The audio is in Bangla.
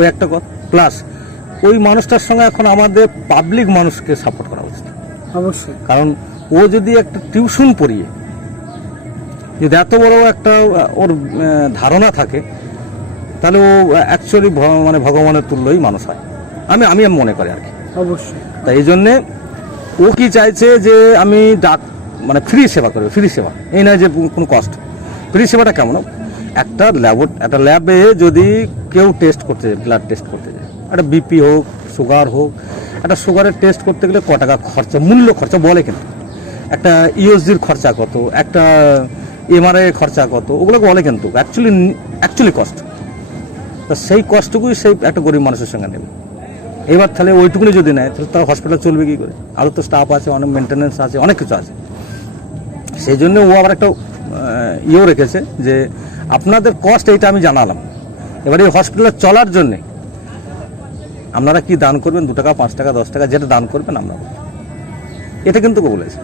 ওই একটা কথা। প্লাস ওই মানুষটার সঙ্গে এখন আমাদের পাবলিক মানুষকে সাপোর্ট করা উচিত। অবশ্যই। কারণ ও যদি একটা টিউশন পড়িয়ে যদি এত বড় একটা ওর ধারণা থাকে তাহলে ও অ্যাকচুয়ালি মানে ভগবানের তুল্যই মানুষ হয়। আমি আমি মনে করি আর কি। অবশ্যই। তাই এই জন্যে ও কি চাইছে যে আমি ডাক মানে ফ্রি সেবা করবে ফ্রি সেবা। এই নয় যে কোনো কষ্ট ফ্রি সেবাটা কেমন? একটা ল্যাব একটা ল্যাবে যদি কেউ টেস্ট করতে যায় ব্লাড টেস্ট করতে যায়, একটা বিপি হোক সুগার হোক, একটা সুগারের টেস্ট করতে গেলে ক টাকা খরচা, মূল্য খরচা বলে কিন্তু। একটা ইউএসজির খরচা কত, একটা এমআরআই খরচা কত ওগুলো বলে কিন্তু অ্যাকচুয়ালি অ্যাকচুয়ালি কষ্ট তা সেই কষ্টটুকুই সেই একটা গরিব মানুষের সঙ্গে নেবে। এবার তাহলে ওইটুকুনি যদি নেয়, তাহলে তার হসপিটাল চলবে কি করে? আরও তো স্টাফ আছে, অনেক মেনটেন্যান্স আছে, অনেক কিছু আছে। সেই জন্য ও আবার একটা ইয়েও রেখেছে যে আপনাদের কষ্ট এটা আমি জানালাম। এবার এই হসপিটালে চলার জন্যে আপনারা কি দান করবেন? দু টাকা, পাঁচ টাকা, দশ টাকা, যেটা দান করবেন, আমরা এটা কিন্তু বলেছে।